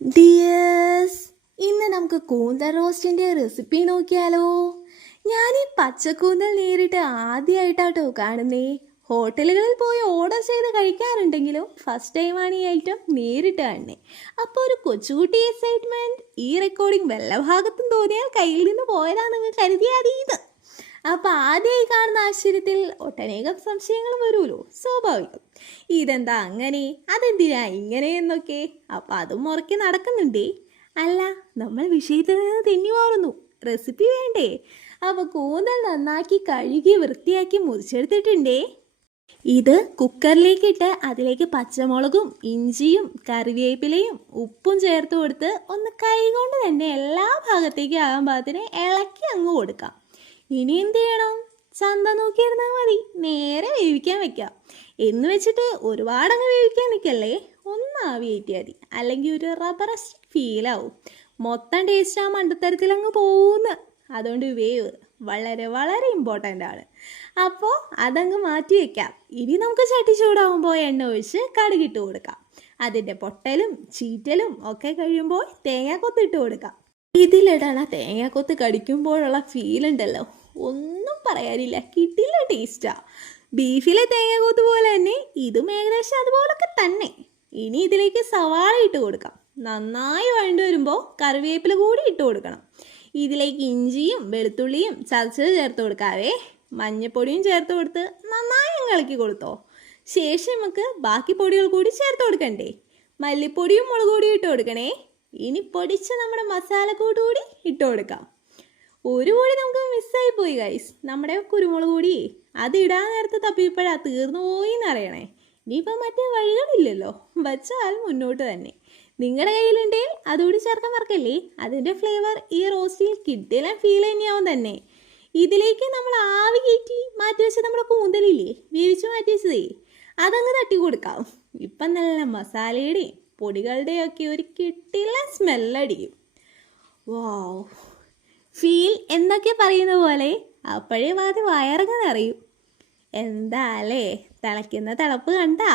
Dears, ഇന്ന് നമുക്ക് കൂന്തൽ റോസ്റ്റിൻ്റെ റെസിപ്പി നോക്കിയാലോ. ഞാൻ ഈ പച്ചക്കൂന്തൽ നേരിട്ട് ആദ്യമായിട്ടാട്ടോ കാണുന്നേ. ഹോട്ടലുകളിൽ പോയി ഓർഡർ ചെയ്ത് കഴിക്കാറുണ്ടെങ്കിലും ഫസ്റ്റ് ടൈമാണ് ഈ ഐറ്റം നേരിട്ട് കാണുന്നത്. അപ്പോൾ ഒരു കൊച്ചുകുട്ടി എക്സൈറ്റ്മെൻറ്റ്. ഈ റെക്കോർഡിംഗ് വല്ല ഭാഗത്തും തോന്നിയാൽ കയ്യിൽ നിന്ന് പോയതാണെന്ന് കരുതിയാൽ ഇത്. അപ്പോൾ ആദ്യമായി കാണുന്ന ആശ്ചര്യത്തിൽ ഒട്ടനേകം സംശയങ്ങൾ വരുമല്ലോ, സ്വാഭാവികം. ഇതെന്താ അങ്ങനെ, അതെന്തിനാ ഇങ്ങനെ എന്നൊക്കെ. അപ്പം അതും മുറക്കി നടക്കുന്നുണ്ടേ. അല്ല, നമ്മൾ വിഷയത്തിൽ നിന്ന് തെന്നി മാറുന്നു. റെസിപ്പി വേണ്ടേ? അപ്പോൾ കൂന്തൽ നന്നാക്കി കഴുകി വൃത്തിയാക്കി മുറിച്ചെടുത്തിട്ടുണ്ടേ. ഇത് കുക്കറിലേക്കിട്ട് അതിലേക്ക് പച്ചമുളകും ഇഞ്ചിയും കറിവേപ്പിലയും ഉപ്പും ചേർത്ത് കൊടുത്ത് ഒന്ന് കൈകൊണ്ട് തന്നെ എല്ലാ ഭാഗത്തേക്കും ആകാൻ പാകത്തിന് ഇളക്കി അങ്ങ് കൊടുക്കാം. ഇനി എന്ത് ചെയ്യണം? ചന്ത നോക്കിയിരുന്നാൽ മതി, നേരെ വേവിക്കാൻ വെക്കാം. എന്ന് വെച്ചിട്ട് ഒരുപാടങ്ങ് വേവിക്കാൻ നിൽക്കല്ലേ, ഒന്ന് ആവി കയറ്റിയാൽ മതി. അല്ലെങ്കിൽ ഒരു റബ്ബറിസ്റ്റിക് ഫീലാവും. മൊത്തം ടേസ്റ്റ് ആ മണ്ടത്തരത്തിൽ അങ്ങ് പോകുന്നു. അതുകൊണ്ട് വേവ് വളരെ വളരെ ഇമ്പോർട്ടൻ്റ് ആണ്. അപ്പോൾ അതങ്ങ് മാറ്റി വയ്ക്കാം. ഇനി നമുക്ക് ചട്ടി ചൂടാകുമ്പോൾ എണ്ണ ഒഴിച്ച് കടുകിട്ട് കൊടുക്കാം. അതിൻ്റെ പൊട്ടലും ചീറ്റലും ഒക്കെ കഴിയുമ്പോൾ തേങ്ങാക്കൊത്ത് ഇട്ട് കൊടുക്കാം. ഇതിലിടണ തേങ്ങാക്കൊത്ത് കടിക്കുമ്പോഴുള്ള ഫീലുണ്ടല്ലോ, ഒന്നും പറയാനില്ല, കിട്ടില്ല ടേസ്റ്റാ. ബീഫിലെ തേങ്ങാക്കൊത്ത് പോലെ തന്നെ ഇതും ഏകദേശം അതുപോലൊക്കെ തന്നെ. ഇനി ഇതിലേക്ക് സവാള ഇട്ട് കൊടുക്കാം. നന്നായി വഴണ്ടു വരുമ്പോൾ കറിവേപ്പില കൂടി ഇട്ട് കൊടുക്കണം. ഇതിലേക്ക് ഇഞ്ചിയും വെളുത്തുള്ളിയും ചതച്ചത് ചേർത്ത് കൊടുക്കാവേ. മഞ്ഞൾപ്പൊടിയും ചേർത്ത് കൊടുത്ത് നന്നായി ഇളക്കി കൊടുത്തോ. ശേഷം നമുക്ക് ബാക്കി പൊടികൾ കൂടി ചേർത്ത് കൊടുക്കണ്ടേ. മല്ലിപ്പൊടിയും മുളക് പൊടിയും ഇട്ട് കൊടുക്കണേ. ഇനി പൊടിച്ച് നമ്മുടെ മസാലക്കൂട്ട് കൂടി ഇട്ട് കൊടുക്കാം. ഒരു പൊടി നമുക്ക് മിസ്സായി പോയി ഗൈസ്, നമ്മുടെ കുരുമുളക് പൊടി. അത് ഇടാൻ നേരത്തെ തപ്പിയപ്പോഴാ തീർന്നു പോയി എന്നറിയണേ. ഇനിയിപ്പോൾ മറ്റേ വഴികളില്ലല്ലോ, വച്ചാൽ മുന്നോട്ട് തന്നെ. നിങ്ങളുടെ കയ്യിലുണ്ടെങ്കിൽ അതുകൂടി ചേർക്കാൻ മറക്കല്ലേ. അതിൻ്റെ ഫ്ലേവർ ഈ റോസ്റ്റിൽ കിട്ടില്ല ഫീൽ തന്നെയാവും തന്നെ. ഇതിലേക്ക് നമ്മൾ ആവി കയറ്റി മാറ്റി വെച്ച നമ്മുടെ കൂന്തലില്ലേ, വേവിച്ച് മാറ്റി വെച്ചതേ, അതങ്ങ് തട്ടി കൊടുക്കാം. ഇപ്പം നല്ല മസാലയുടെയും പൊടികളുടെയൊക്കെ ഒരു കിട്ടില്ല സ്മെല്ലടിക്കും. വാവ്, ഫീൽ എന്നൊക്കെ പറയുന്ന പോലെ അപ്പോഴേ വാതി വയറങ്ങ് നിറയും. എന്താ അല്ലേ, തിളയ്ക്കുന്ന തിളപ്പ് കണ്ടാ.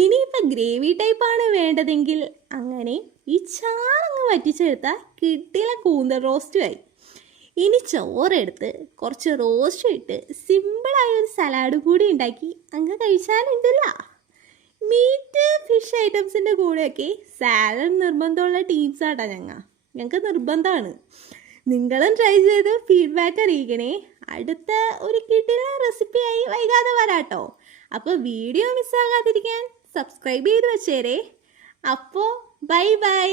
ഇനിയിപ്പോൾ ഗ്രേവി ടൈപ്പാണ് വേണ്ടതെങ്കിൽ അങ്ങനെ ഈ ചാറങ്ങ് വറ്റിച്ചെടുത്താൽ കിട്ടില്ല കൂന്തൽ റോസ്റ്റുമായി. ഇനി ചോറെടുത്ത് കുറച്ച് റോസ്റ്റ് ഇട്ട് സിമ്പിളായ ഒരു സലാഡ് കൂടി ഉണ്ടാക്കി അങ്ങ് കഴിച്ചാലുണ്ടല്ല. മീറ്റ് ഫിഷ് ഐറ്റംസിൻ്റെ കൂടെയൊക്കെ സാലഡ് നിർബന്ധമുള്ള ടീംസാട്ടാ ഞങ്ങൾക്ക് നിർബന്ധമാണ്. നിങ്ങളും ട്രൈ ചെയ്ത് ഫീഡ്ബാക്ക് അറിയിക്കണേ. അടുത്ത ഒരു കിട്ടിയ റെസിപ്പിയായി വൈകാതെ വരാട്ടോ. അപ്പോൾ വീഡിയോ മിസ്സാകാതിരിക്കാൻ സബ്സ്ക്രൈബ് ചെയ്ത് വെച്ചേരേ. അപ്പോൾ ബൈ ബൈ.